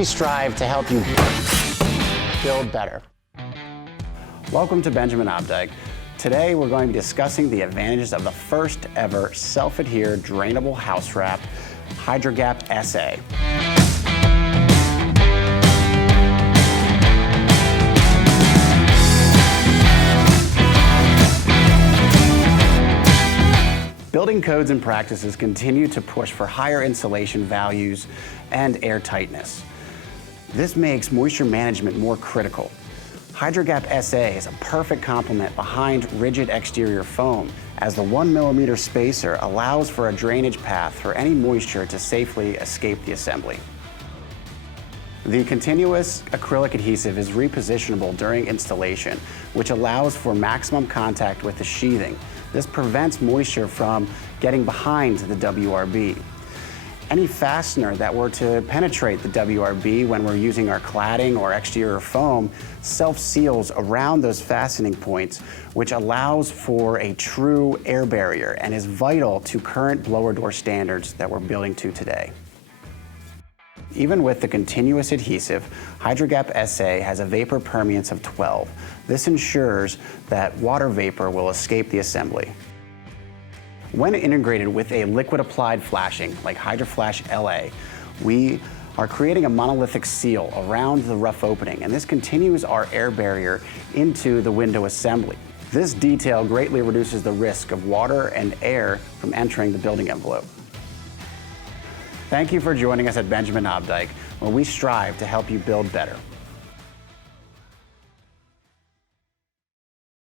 we strive to help you build better. Welcome to Benjamin Opdyke. Today we're going to be discussing the advantages of the first ever self-adhered drainable house wrap, HydroGap SA. Building codes and practices continue to push for higher insulation values and air tightness. This makes moisture management more critical. HydroGap SA is a perfect complement behind rigid exterior foam, as the 1 millimeter spacer allows for a drainage path for any moisture to safely escape the assembly. The continuous acrylic adhesive is repositionable during installation, which allows for maximum contact with the sheathing. This prevents moisture from getting behind the WRB. Any fastener that were to penetrate the WRB when we're using our cladding or exterior foam self-seals around those fastening points, which allows for a true air barrier and is vital to current blower door standards that we're building to today. Even with the continuous adhesive, HydroGap SA has a vapor permeance of 12. This ensures that water vapor will escape the assembly. When integrated with a liquid applied flashing like HydroFlash LA, we are creating a monolithic seal around the rough opening, and this continues our air barrier into the window assembly. This detail greatly reduces the risk of water and air from entering the building envelope. Thank you for joining us at Benjamin Opdyke, where we strive to help you build better.